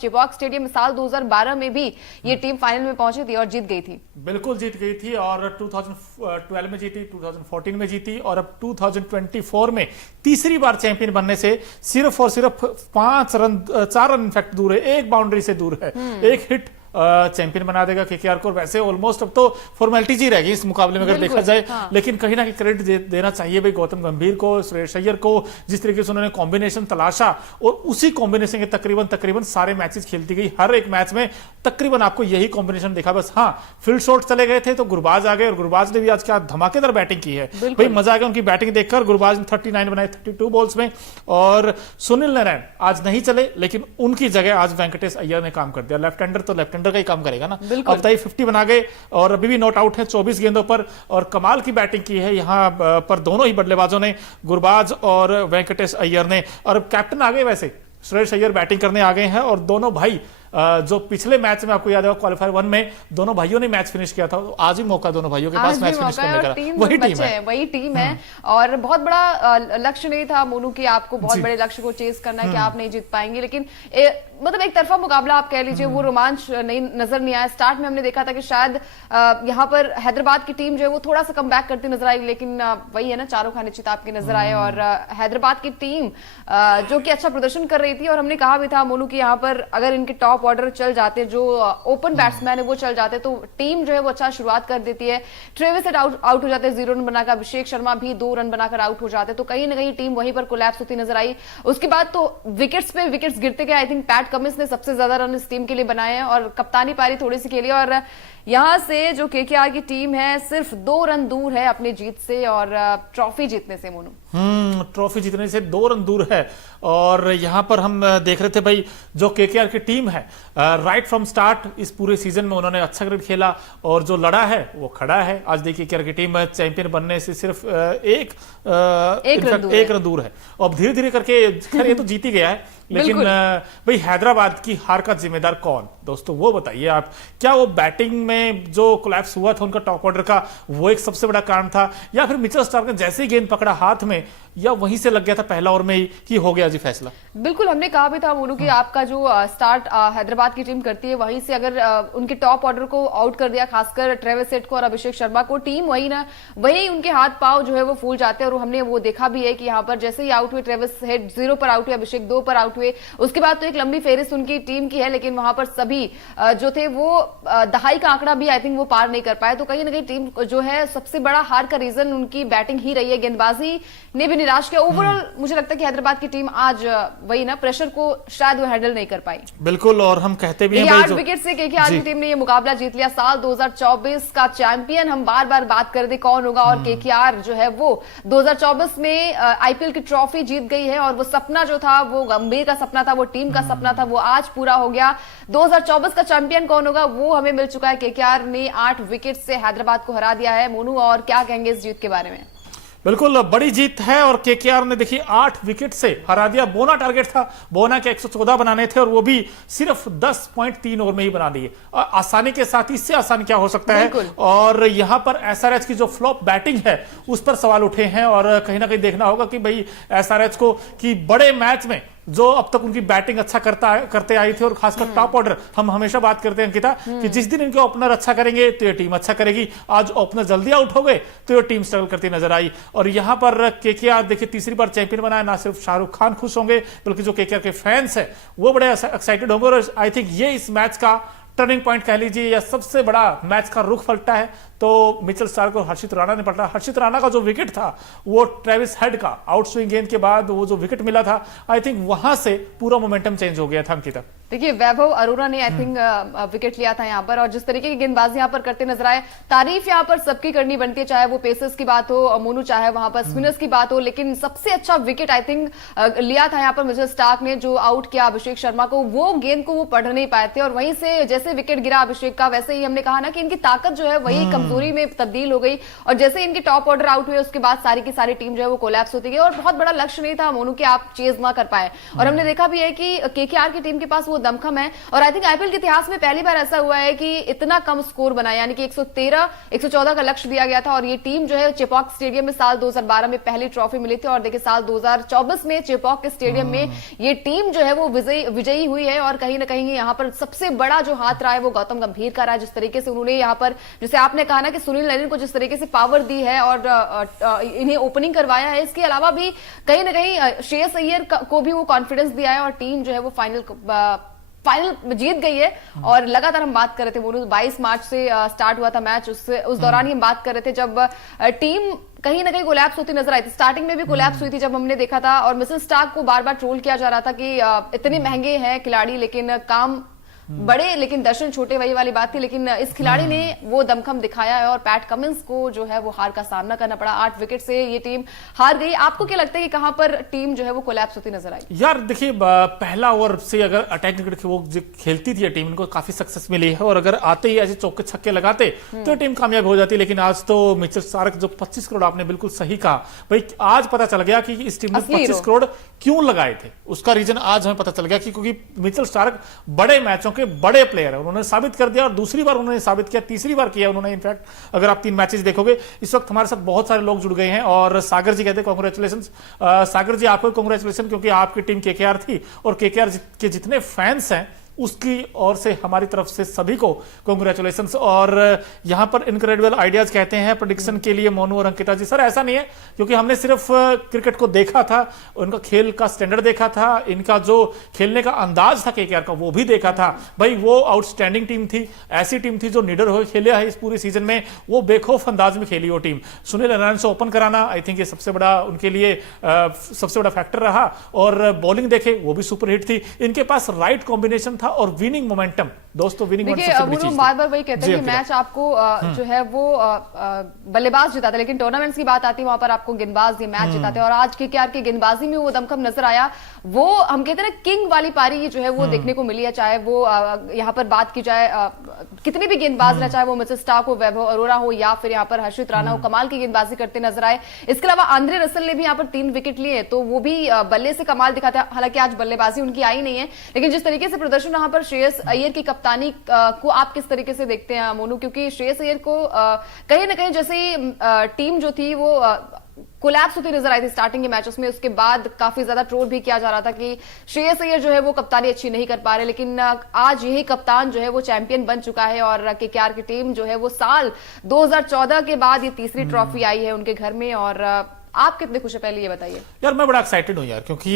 Chepauk stadium साल 2012 में भी ये टीम फाइनल में पहुंची थी और जीत गई थी। बिल्कुल जीत गई थी और 2012 में जीती, 2014 में जीती और अब 2024 में तीसरी बार चैंपियन बनने से सिर्फ और सिर्फ 4 रन इनफैक्ट दूर है, एक बाउंड्री से दूर है। एक हिट चैंपियन बना देगा केकेआर को। वैसे ऑलमोस्ट अब तो फॉर्मेलिटीज ही रहेगी इस मुकाबले में अगर देखा जाए, हाँ। लेकिन कहीं ना कहीं क्रेडिट देना चाहिए भाई गौतम गंभीर को, श्रेयस अय्यर को, जिस तरीके से उन्होंने कॉम्बिनेशन तलाशा और उसी कॉम्बिनेशन के तकरीबन सारे मैचेस खेलती गई। हर एक मैच में तकरीबन आपको यही कॉम्बिनेशन देखा। बस हाँ, फील्ड शॉट चले गए थे तो गुरबाज आ गए और गुरबाज ने भी आज क्या धमाकेदार बैटिंग की है भाई, मजा आ गया उनकी बैटिंग देखकर। गुरबाज ने 39 बनाए 32 बॉल्स में और सुनील नारायण आज नहीं चले, लेकिन उनकी जगह आज वेंकटेश अय्यर ने काम कर दिया। लेफ्ट हैंडर तो लेफ्ट हैंडर का ही काम करेगा ना। अब तक 50 बना गए और अभी भी नॉट आउट है 24 गेंदों पर और कमाल की बैटिंग की है यहां पर दोनों ही बल्लेबाजों ने, गुरबाज और वेंकटेश अय्यर ने। और अब कैप्टन आ गए, वैसे श्रेयस अय्यर बैटिंग करने आ गए हैं और दोनों भाई जो पिछले मैच में आपको याद है क्वालिफायर 1 में दोनों भाइयों ने मैच फिनिश किया था, तो आज ही मौका दोनों भाइयों के पास मैच फिनिश करने का। वही टीम है और बहुत बड़ा लक्ष्य नहीं था मोनू की आपको बहुत बड़े लक्ष्य को चेस करना है कि आप नहीं जीत पाएंगे, लेकिन मतलब एक तरफा मुकाबला आप कह लीजिए, वो रोमांच नहीं नजर नहीं आया। स्टार्ट में हमने देखा था कि शायद यहाँ पर हैदराबाद की टीम जो है वो थोड़ा सा कम बैक करती नजर आई, लेकिन वही है ना, चारों खाने चित आपके नजर आए और हैदराबाद की टीम जो कि अच्छा प्रदर्शन कर रही थी। और हमने कहा भी था मोनू की यहाँ पर अगर इनके टॉप ऑर्डर चल जाते, जो ओपन बैट्समैन है वो चल जाते, तो टीम जो है वो अच्छा शुरुआत कर देती है। ट्रेविस हेड आउट हो जाते 0 रन बनाकर, अभिषेक शर्मा भी 2 रन बनाकर आउट हो जाते, तो कहीं ना कहीं टीम वहीं पर कोलैप्स होती नजर आई। उसके बाद तो विकेट्स पे विकेट्स गिरते गए। आई थिंक पैट कमिंस ने सबसे ज्यादा रन इस टीम के लिए बनाए हैं और कप्तानी पारी थोड़ी सी खेली और यहां से जो केकेआर की टीम है सिर्फ 2 रन दूर है अपनी जीत से और ट्रॉफी जीतने से। मोनू ट्रॉफी जीतने से 2 रन दूर है और यहां पर हम देख रहे थे भाई जो केकेआर की टीम है राइट फ्रॉम स्टार्ट इस पूरे सीजन में उन्होंने अच्छा क्रिकेट खेला और जो लड़ा है वो खड़ा है। आज देखिए केकेआर की टीम चैंपियन बनने से सिर्फ एक रन दूर है और धीरे धीरे करके खैर ये तो जीत ही गया है, लेकिन भाई हैदराबाद की हार का जिम्मेदार कौन दोस्तों, वो बताइए आप। क्या वो बैटिंग में जो कोलैप्स हुआ था उनका टॉप ऑर्डर का वो एक सबसे बड़ा कारण था, या फिर मिचेल स्टार्क ने जैसे ही गेंद पकड़ा हाथ में या वहीं से लग गया था पहला ओवर में ही कि हो गया जी फैसला। बिल्कुल, हमने कहा भी था मोनू कि आपका जो स्टार्ट हैदराबाद की टीम करती है वहीं से अगर उनके टॉप ऑर्डर को आउट कर दिया, खासकर ट्रेविस हेड को और अभिषेक शर्मा को, टीम वही उनके हाथ पांव जो है वो फूल जाते हैं। और हमने वो देखा भी है कि यहाँ पर जैसे ही आउट हुए ट्रेविस हेड 0 पर आउट हुए, अभिषेक 2 पर आउट हुए, उसके बाद तो एक लंबी फेरिस्त उनकी टीम की है, लेकिन वहां पर सभी जो थे वो दहाई का आंकड़ा भी आई थिंक वो पार नहीं कर पाए। तो कहीं ना कहीं टीम जो है सबसे बड़ा हार का रीजन उनकी बैटिंग ही रही है। गेंदबाजी ने भी निराश किया। ओवरऑल मुझे लगता है कि हैदराबाद की टीम आज वही ना प्रेशर को शायद वो हैंडल नहीं कर पाई। बिल्कुल, और हम कहते भी हैं 8 विकेट से केकेआर की टीम ने ये मुकाबला जीत लिया। साल 2024 का चैंपियन हम बार बार बात कर रहे कौन होगा और केकेआर जो है वो 2024 में आईपीएल की ट्रॉफी जीत गई है और वो सपना जो था वो गंभीर का सपना था, वो टीम का सपना था, वो आज पूरा हो गया। 2024 का चैंपियन कौन होगा वो हमें मिल चुका है। केकेआर ने 8 विकेट से हैदराबाद को हरा दिया है। मोनू और क्या कहेंगे इस जीत के बारे में? बिल्कुल बड़ी जीत है और केकेआर ने देखिए 8 विकेट से हरा दिया। बोना टारगेट था, बोना के 114 बनाने थे और वो भी सिर्फ 10.3 ओवर में ही बना दिए। आसानी के साथ इससे आसान क्या हो सकता है। और यहां पर एसआरएच की जो फ्लॉप बैटिंग है उस पर सवाल उठे हैं और कहीं ना कहीं देखना होगा कि भाई एसआरएच को कि बड़े मैच में जो अब तक उनकी बैटिंग अच्छा करते आई थी और खासकर टॉप ऑर्डर, हम हमेशा बात करते हैं अंकिता कि जिस दिन इनके ओपनर अच्छा करेंगे तो ये टीम अच्छा करेगी। आज ओपनर जल्दी आउट हो गए तो ये टीम स्ट्रगल करती नजर आई और यहां पर केकेआर देखिए तीसरी बार चैंपियन बना है। ना सिर्फ शाहरुख खान खुश होंगे बल्कि जो केकेआर के फैंस है वो बड़े एक्साइटेड होंगे और आई थिंक ये इस मैच का टर्निंग पॉइंट कह लीजिए या सबसे बड़ा मैच का रुख पलटा है। तो मिचेल स्टार्क और हर्षित राणा ने पलटा। हर्षित राणा का जो विकेट था वो ट्रेविस हेड का आउट स्विंग गेंद के बाद वो जो विकेट मिला था, आई थिंक वहां से पूरा मोमेंटम चेंज हो गया था अंकिता। देखिए वैभव अरोरा ने आई थिंक विकेट लिया था यहाँ पर और जिस तरीके की गेंदबाजी यहाँ पर करते नजर आए, तारीफ यहाँ पर सबकी करनी बनती है, चाहे वो पेसर्स की बात हो मोनू, चाहे वहां पर स्पिनर्स की बात हो, लेकिन सबसे अच्छा विकेट आई थिंक लिया था यहाँ पर मिचेल स्टार्क ने, जो आउट किया अभिषेक शर्मा को। वो गेंद को वो पढ़ नहीं पाए थे और वहीं से जैसे विकेट गिरा अभिषेक का, वैसे ही हमने कहा ना कि इनकी ताकत जो है वही कमजोरी में तब्दील हो गई और जैसे इनके टॉप ऑर्डर आउट हुए उसके बाद सारी की सारी टीम जो है वो कोलैप्स होती गई और बहुत बड़ा लक्ष्य नहीं था मोनू कि आप चेज ना कर पाए। और हमने देखा भी है कि केकेआर की टीम के पास वो दमखम है। और आई थिंक आईपीएल के इतिहास में पहली बार ऐसा हुआ है कि इतना कम स्कोर बना, यानी कि 114 का लक्ष्य दिया गया था और ये टीम जो है चेपॉक स्टेडियम में साल 2012 में पहली ट्रॉफी मिली थी और देखिए साल 2024 में चेपॉक के स्टेडियम में ये टीम जो है वो विजयी हुई है। और कहीं ना कहीं यहाँ पर सबसे बड़ा जो हाथ रहा है वो गौतम गंभीर का रहा है। जिस तरीके से उन्होंने यहाँ पर, जैसे आपने कहा ना कि सुनील नरेन को जिस तरीके से पावर दी है और इन्हें ओपनिंग करवाया है, इसके अलावा भी कहीं ना कहीं श्रेयस अय्यर को भी वो कॉन्फिडेंस दिया है और टीम जो है वो फाइनल जीत गई है। और लगातार हम बात कर रहे थे, वो 22 मार्च से स्टार्ट हुआ था मैच, उस दौरान ही हम बात कर रहे थे जब टीम कहीं ना कहीं कोलैप्स होती नजर आई थी। स्टार्टिंग में भी कोलैप्स हुई थी जब हमने देखा था और मिचेल स्टार्क को बार बार ट्रोल किया जा रहा था कि इतने महंगे हैं खिलाड़ी लेकिन काम बड़े लेकिन दर्शन छोटे, वही वाली बात थी। लेकिन इस खिलाड़ी ने वो दमखम दिखाया है और पैट कमिंस को जो है वो हार का सामना करना पड़ा। 8 विकेट से ये टीम हार गई। आपको क्या लगता है कि कहां पर टीम जो है वो कोलैप्स होती नजर आई? यार देखिए, पहला ओवर से अगर अटैक क्रिकेट वो खेलती थी टीम, इनको काफी सक्सेस मिली है और अगर आते ही ऐसे चौके छक्के लगाते तो टीम कामयाब हो जाती। लेकिन आज तो मिचेल स्टार्क जो 25 करोड़, आपने बिल्कुल सही कहा भाई, आज पता चल गया कि इस टीम ने 25 करोड़ क्यों लगाए थे। उसका रीजन आज हमें पता चल गया कि क्योंकि मिचेल स्टार्क बड़े मैचों के बड़े प्लेयर है, उन्होंने साबित कर दिया और दूसरी बार उन्होंने साबित किया, तीसरी बार किया उन्होंने। इनफैक्ट अगर आप 3 मैचेस देखोगे, इस वक्त हमारे साथ बहुत सारे लोग जुड़ गए हैं और सागर जी कहते हैं कांग्रेचुलेशन। सागर जी आपको कांग्रेचुलेशन, क्योंकि आपकी टीम केकेआर थी और केकेआर के जितने फैंस हैं उसकी ओर से हमारी तरफ से सभी को कांग्रेचुलेशंस। और यहां पर इनक्रेडिबल आइडियाज कहते हैं प्रेडिक्शन के लिए मोनू और अंकिता जी। सर ऐसा नहीं है, क्योंकि हमने सिर्फ क्रिकेट को देखा था, उनका खेल का स्टैंडर्ड देखा था, इनका जो खेलने का अंदाज था केकेआर का वो भी देखा था। भाई वो आउटस्टैंडिंग टीम थी, ऐसी टीम थी जो निडर हो खेले है इस पूरे सीजन में, वो बेखौफ अंदाज में खेली वो टीम। सुनील नारायण से ओपन कराना आई थिंक ये सबसे बड़ा उनके लिए सबसे बड़ा फैक्टर रहा। और बॉलिंग देखे वो भी सुपरहिट थी, इनके पास राइट कॉम्बिनेशन था और विनिंग मोमेंटम। दोस्तों विनिंग मोमेंटम बार वही कहते हैं कि मैच आपको जो है वो बल्लेबाज जिताते, लेकिन टूर्नामेंट्स की बात आती है वहां पर आपको गेंदबाज ये मैच जिताते हैं। और आज केकेआर की गेंदबाजी में वो दमखम नजर आया, वो हम कहते हैं ना किंग वाली पारी जो है वो देखने को मिली है। चाहे वो यहाँ पर बात की जाए कितने भी गेंदबाज रहे, चाहे वो मिचेल स्टार्क हो, वैभव अरोरा हो या फिर यहाँ पर हर्षित राणा हो, कमाल की गेंदबाजी करते नजर आए। इसके अलावा आंद्रे रसल ने भी यहाँ पर 3 विकेट लिए, तो वो भी बल्ले से कमाल दिखाते हैं। हालांकि आज बल्लेबाजी उनकी आई नहीं है, लेकिन जिस तरीके से प्रदर्शन यहाँ पर श्रेयस अय्यर की कप्तानी को आप किस तरीके से देखते हैं मोनू? क्योंकि श्रेयस अय्यर को कहीं ना कहीं जैसे टीम जो थी वो कोलैप्स होती नजर आई थी स्टार्टिंग के मैचेस में, उसके बाद काफी ज्यादा ट्रोल भी किया जा रहा था कि श्रेयस अय्यर जो है वो कप्तानी अच्छी नहीं कर पा रहे। लेकिन आज यही कप्तान जो है वो चैंपियन बन चुका है और केकेआर की टीम जो है वो साल 2014 के बाद ये तीसरी ट्रॉफी आई है उनके घर में। और आप कितने खुश हैं पहले ये बताइए। यार मैं बड़ा एक्साइटेड हूं यार, क्योंकि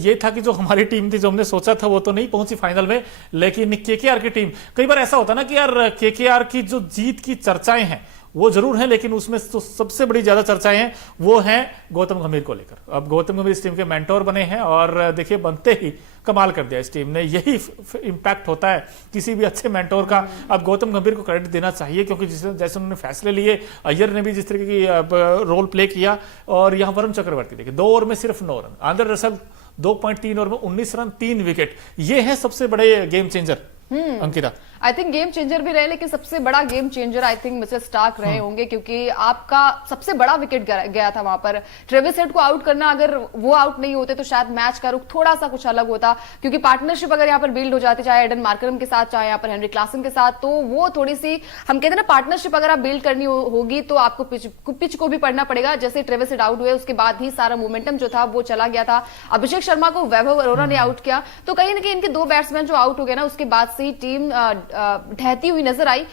ये था कि जो हमारी टीम थी, जो हमने सोचा था वो तो नहीं पहुंची फाइनल में, लेकिन केकेआर की टीम, कई बार ऐसा होता ना कि यार केकेआर की जो जीत की चर्चाएं हैं वो जरूर है, लेकिन उसमें तो सबसे बड़ी ज्यादा चर्चाएं हैं वो हैं गौतम गंभीर को लेकर। अब गौतम गंभीर इस टीम के मेंटोर बने हैं और देखिए बनते ही कमाल कर दिया इस टीम ने। यही इंपैक्ट होता है किसी भी अच्छे मेंटोर का। अब गौतम गंभीर को क्रेडिट देना चाहिए, क्योंकि जैसे उन्होंने फैसले लिए, अय्यर ने भी जिस तरीके की रोल प्ले किया। और यहाँ वरुण चक्रवर्ती देखिए 2 ओवर में सिर्फ 9 रन, आंद्रे रसल 2.3 ओवर में 19 रन 3 विकेट, ये है सबसे बड़े game changer. Ankita I think game changer भी रहे, लेकिन सबसे बड़ा game changer I think Mitchell Starc रहे होंगे, क्योंकि आपका सबसे बड़ा विकेट गया था वहां पर। ट्रेविस हेड को आउट करना, अगर वो आउट नहीं होते तो शायद मैच का रुख थोड़ा सा कुछ अलग होता, क्योंकि पार्टनरशिप अगर यहाँ पर बिल्ड हो जाती, चाहे एडन मार्करम के साथ, चाहे यहाँ पर हेनरी क्लासन के साथ, तो वो थोड़ी सी हम कहते हैं ना पार्टनरशिप अगर आप बिल्ड करनी होगी तो आपको पिच को भी पढ़ना पड़ेगा। जैसे ट्रेविस हेड आउट हुए उसके बाद ही सारा मोमेंटम जो था वो चला गया था। अभिषेक शर्मा को वैभव अरोरा ने आउट किया, तो कहीं ना कहीं इनके 2 बैट्समैन जो आउट हो गए ना, उसके बाद से ही टीम ढहती हुई नजर आई।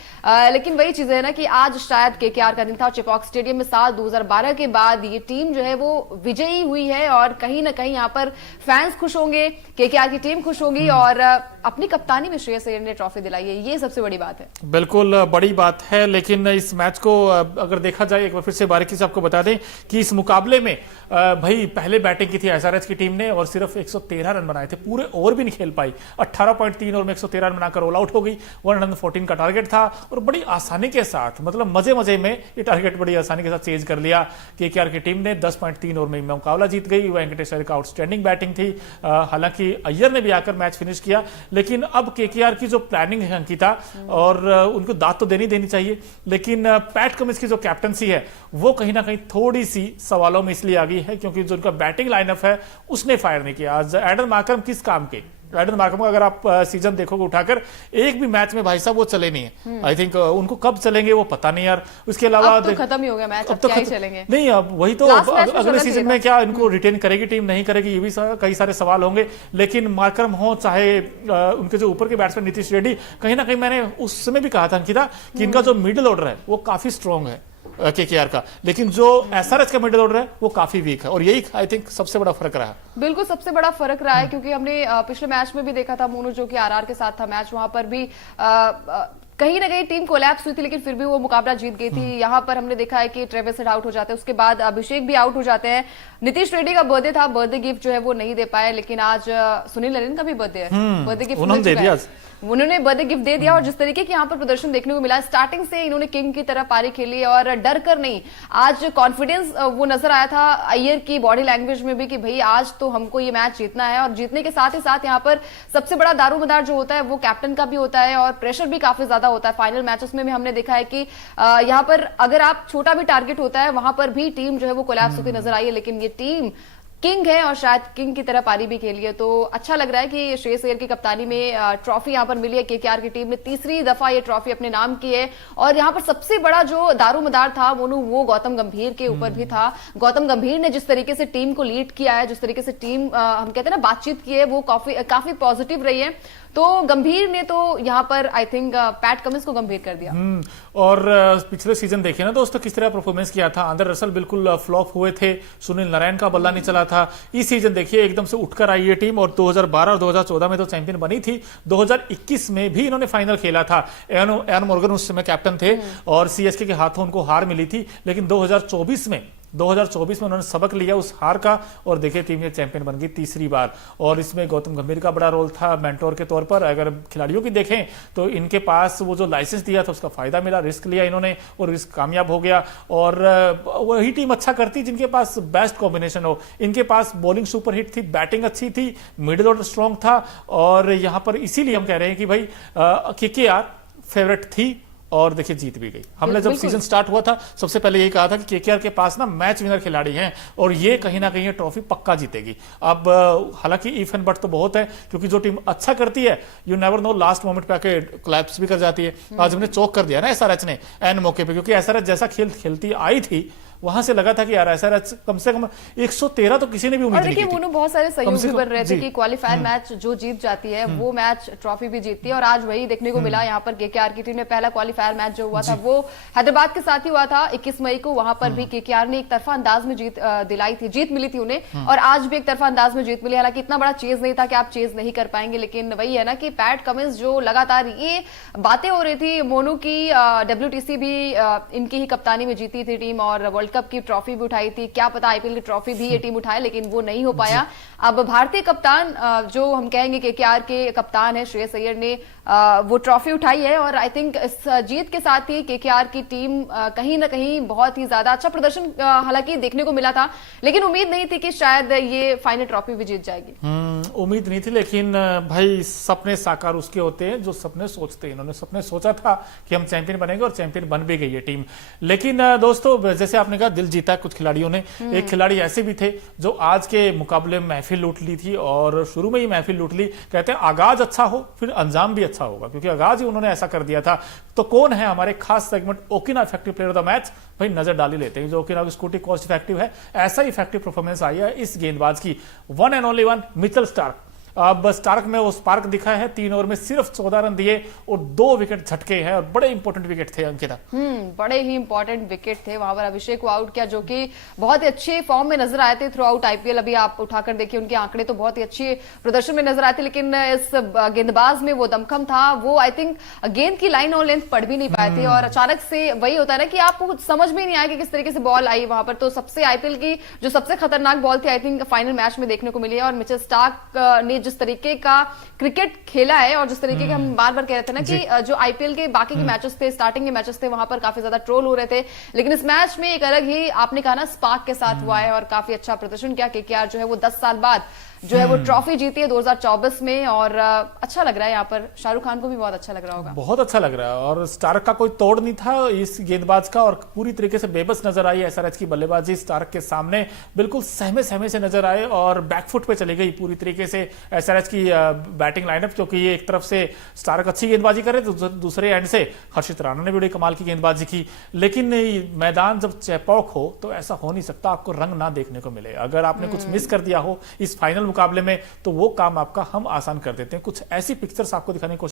लेकिन वही चीज है ना कि आज शायद केकेआर का दिन था। चेपॉक स्टेडियम में साल 2012 के बाद ये टीम जो है वो विजयी हुई है और कहीं ना कहीं यहाँ पर फैंस खुश होंगे, केकेआर की टीम खुश होगी और अपनी कप्तानी में श्रेयस अय्यर ने ट्रॉफी दिलाई है, ये सबसे बड़ी बात है। बिल्कुल बड़ी बात है। लेकिन इस मैच को अगर देखा जाए, एक बार फिर से बारीकी से आपको बता दें कि इस मुकाबले में भाई पहले बैटिंग की थी एसआरएच की टीम ने और सिर्फ 113 रन बनाए थे, पूरे ओवर भी नहीं खेल पाई। 18.3 ओवर में 113 रन बनाकर ऑल आउट हो गई। 114 का टारगेट था और बड़ी आसानी के साथ, मतलब मजे में ये टारगेट बड़ी आसानी के साथ चेज कर लिया केकेआर की टीम ने। 10.3 ओवर में मुकाबला जीत गई। वेंकटेश अय्यर का आउटस्टैंडिंग बैटिंग थी, हालांकि अय्यर ने भी आकर मैच फिनिश किया। लेकिन अब केकेआर की जो प्लानिंग है अंकिता, और उनको दाद तो देनी चाहिए, लेकिन पैट कमिंस की जो कैप्टनसी है वो कहीं ना कहीं थोड़ी सी सवालों में इसलिए आ गई है क्योंकि जो उनका बैटिंग लाइनअप है उसने फायर नहीं किया। आज एडन मार्करम किस काम के, एडन मार्करम का अगर आप सीजन देखोगे उठाकर, एक भी मैच में भाई साहब वो चले नहीं है। आई थिंक उनको कब चलेंगे वो पता नहीं यार। उसके अलावा अब तो खत्म ही हो गया मैच, अब क्या ही चलेंगे। नहीं, अब वही तो अगले सीजन में क्या इनको रिटेन करेगी टीम, नहीं करेगी, ये भी कई सारे सवाल होंगे। लेकिन मार्करम हो चाहे उनके जो ऊपर के बैट्समैन नीतीश रेड्डी, कहीं ना कहीं मैंने उस समय भी कहा था अंकिता कि इनका जो मिडिल ऑर्डर है वो काफी स्ट्रांग है केकेआर का, लेकिन जो एसआरएच का मिडिल ऑर्डर है वो काफी वीक है, और यही आई थिंक सबसे बड़ा फर्क रहा है। बिल्कुल सबसे बड़ा फर्क रहा है, क्योंकि हमने पिछले मैच में भी देखा था मोनू, जो कि आरआर के साथ था मैच, वहां पर भी कहीं ना कहीं टीम कोलैप्स हुई थी, लेकिन फिर भी वो मुकाबला जीत गई थी। यहाँ पर हमने देखा है कि ट्रेविस हेड आउट हो जाते हैं, उसके बाद अभिषेक भी आउट हो जाते हैं। नीतीश रेड्डी का बर्थडे था, बर्थडे गिफ्ट जो है वो नहीं दे पाए, लेकिन आज सुनील नरेन का भी बर्थडे है, बर्थडे गिफ्ट उन्होंने बर्थडे गिफ्ट दे दिया। और जिस तरीके की यहाँ पर प्रदर्शन देखने को मिला, स्टार्टिंग से इन्होंने किंग की तरह पारी खेली और डर कर नहीं, आज कॉन्फिडेंस वो नजर आया था अय्यर की बॉडी लैंग्वेज में भी कि भाई आज तो हमको ये मैच जीतना है। और जीतने के साथ ही साथ यहाँ पर सबसे बड़ा दारोमदार जो होता है वो कैप्टन का भी होता है, और प्रेशर भी काफी ज्यादा होता है। फाइनल मैचेस में भी हमने देखा है कि यहाँ पर अगर आप छोटा भी टारगेट होता है, वहां पर भी टीम जो है वो कोलैप्स होती नजर आई है, लेकिन ये टीम किंग है और शायद किंग की तरह पारी भी खेली है। तो अच्छा लग रहा है कि श्रेयस अय्यर की कप्तानी में ट्रॉफी यहां पर मिली है। केकेआर की टीम ने तीसरी दफा ये ट्रॉफी अपने नाम की है, और यहां पर सबसे बड़ा जो दारोमदार था वो गौतम गंभीर के ऊपर भी था। गौतम गंभीर ने जिस तरीके से टीम को लीड किया है, जिस तरीके से टीम हम कहते हैं ना बातचीत की है, वो काफी पॉजिटिव रही है। तो गंभीर ने तो यहाँ पर आई थिंक पैट कमिंस को गंभीर कर दिया। और पिछले सीजन देखिए ना दोस्तों किस तरह परफॉर्मेंस किया था। आंद्रे रसल बिल्कुल फ्लॉप हुए थे, सुनील नारायण का बल्ला नहीं चला था। इस सीजन देखिए एकदम से उठकर आई ये टीम, और 2012 और 2014 में तो चैंपियन बनी थी, 2021 में भी इन्होंने फाइनल खेला था। एन मॉर्गन उस समय कैप्टन थे और सीएसके के हाथों उनको हार मिली थी, लेकिन 2024 में उन्होंने सबक लिया उस हार का, और देखिए टीम ये चैंपियन बन गई तीसरी बार। और इसमें गौतम गंभीर का बड़ा रोल था मेंटोर के तौर पर। अगर खिलाड़ियों की देखें तो इनके पास वो जो लाइसेंस दिया था उसका फायदा मिला, रिस्क लिया इन्होंने और रिस्क कामयाब हो गया। और वही टीम अच्छा करती जिनके पास बेस्ट कॉम्बिनेशन हो। इनके पास बॉलिंग सुपर हिट थी, बैटिंग अच्छी थी, मिडिल ऑर्डर स्ट्रांग था, और यहां पर इसीलिए हम कह रहे हैं कि भाई केकेआर फेवरेट थी और देखिए जीत भी गई। हमने जब सीजन स्टार्ट हुआ था सबसे पहले यही कहा था कि केकेआर के पास ना मैच विनर खिलाड़ी हैं और ये कहीं ना कहीं ये ट्रॉफी पक्का जीतेगी। अब हालांकि इफ एंड बट तो बहुत है, क्योंकि जो टीम अच्छा करती है you never know, last moment पे आके कोलैप्स भी कर जाती है। आज हमने चौक कर दिया ना एसआरएच ने एन मौके पे, क्योंकि एसआरएच जैसा खेलती आई थी वहां से लगा था कि यार एसआरएच कम से कम 113 तो किसी ने भी उम्मीद नहीं की थी। बहुत सारे सहयोग भी बन रहे थे कि क्वालिफायर मैच जो जीत जाती है वो मैच ट्रॉफी भी जीतती है, और आज वही देखने को मिला। यहाँ पर केकेआर की टीम ने पहला क्वालिफायर मैच जो हुआ था वो हैदराबाद के साथ ही हुआ था 21 मई को। वहां पर भी केकेआर ने एक तरफा अंदाज में जीत दिलाई थी, जीत मिली थी उन्हें, और आज भी एक तरफा अंदाज में जीत मिली। हालांकि इतना बड़ा चेज नहीं था कि आप चेज नहीं कर पाएंगे, लेकिन वही है ना कि पैट कमिंस जो लगातार ये बातें हो रही थी मोनू की, WTC भी इनकी ही कप्तानी में जीती थी टीम, और वर्ल्ड कप की ट्रॉफी भी उठाई थी। क्या पता आईपीएल की ट्रॉफी भी ये टीम उठाए, लेकिन वो नहीं हो पाया। अब भारतीय कप्तान जो हम कहेंगे केकेआर के कप्तान है श्रेयस अय्यर ने वो ट्रॉफी उठाई है, और आई थिंक इस जीत के साथ ही केकेआर की टीम कहीं ना कहीं बहुत ही ज्यादा अच्छा प्रदर्शन हालांकि देखने को मिला था, लेकिन उम्मीद नहीं थी कि शायद ये फाइनल ट्रॉफी भी जीत जाएगी। उम्मीद नहीं थी, लेकिन भाई सपने साकार उसके होते हैं जो सपने सोचते हैं। इन्होंने सपने सोचा था कि हम चैंपियन बनेंगे और चैंपियन बन भी गई है टीम। लेकिन दोस्तों जैसे आपने कहा दिल जीता कुछ खिलाड़ियों ने। एक खिलाड़ी ऐसे भी थे जो आज के मुकाबले में महफिल लूट ली थी, और शुरू में ही महफिल लूट ली। कहते हैं आगाज अच्छा हो फिर अंजाम भी अच्छा होगा, क्योंकि आगाज ही उन्होंने ऐसा कर दिया था। तो कौन है हमारे खास सेगमेंट ओकिना effective player of the match, भाई नजर डाल ही लेते हैं। जो ओकिना की स्कूटी कॉस्ट इफेक्टिव है, ऐसा इफेक्टिव परफॉर्मेंस आई है इस गेंदबाज की, one and only one Mitchell Starc. अब स्टार्क में वो स्पार्क दिखा है, 3 ओवर में सिर्फ 14 रन दिए और 2 विकेट झटके हैं, और बड़े इंपॉर्टेंट विकेट थे अंकिता। बड़े ही इंपॉर्टेंट विकेट थे। वहां पर अभिषेक को आउट किया, जो कि बहुत ही अच्छे फॉर्म में नजर आए थे थ्रू आउट आईपीएल। अभी आप उठाकर देखिए उनके आंकड़े तो बहुत ही अच्छे प्रदर्शन में नजर आए थे, लेकिन इस गेंदबाज में वो दमखम था, वो आई थिंक गेंद की लाइन और लेंथ पढ़ भी नहीं पाए थे, और अचानक से वही होता है ना कि आपको समझ में नहीं आया कि किस तरीके से बॉल आई वहां पर। तो सबसे आईपीएल की जो सबसे खतरनाक बॉल थी आई थिंक फाइनल मैच में देखने को मिली है, और मिचेल स्टार्क ने जिस तरीके का क्रिकेट खेला है, और जिस तरीके के हम बार बार कह रहे थे ना कि जो आईपीएल के बाकी के मैचेस थे, स्टार्टिंग के मैचेस थे, वहां पर काफी ज्यादा ट्रोल हो रहे थे, लेकिन इस मैच में एक अलग ही आपने कहा ना स्पार्क के साथ हुआ है, और काफी अच्छा प्रदर्शन किया केकेआर जो है वो 10 साल बाद जो है वो ट्रॉफी जीती है 2024 में। और अच्छा लग रहा है यहाँ पर, शाहरुख खान को भी बहुत अच्छा लग रहा होगा। बहुत अच्छा लग रहा है और स्टार्क का कोई तोड़ नहीं था इस गेंदबाज का, और पूरी तरीके से बेबस नजर आई एसआरएच की बल्लेबाजी। स्टार्क के सामने बिल्कुल सहमे सहमे से नजर आए और बैकफुट पे चली गई पूरी तरीके से एसआरएच की बैटिंग लाइनअप, क्योंकि ये एक तरफ से स्टार्क अच्छी गेंदबाजी करे तो दूसरे एंड से हर्षित राणा ने भी बड़ी कमाल की गेंदबाजी की। लेकिन मैदान जब चौपाक हो तो ऐसा हो नहीं सकता, आपको रंग ना देखने को मिले। अगर आपने कुछ मिस कर दिया हो इस फाइनल मुकाबले में तो वो काम आपका हम आसान कर देते हैं। कुछ ऐसी पिक्चर्स आपको दिखाने की कोशिश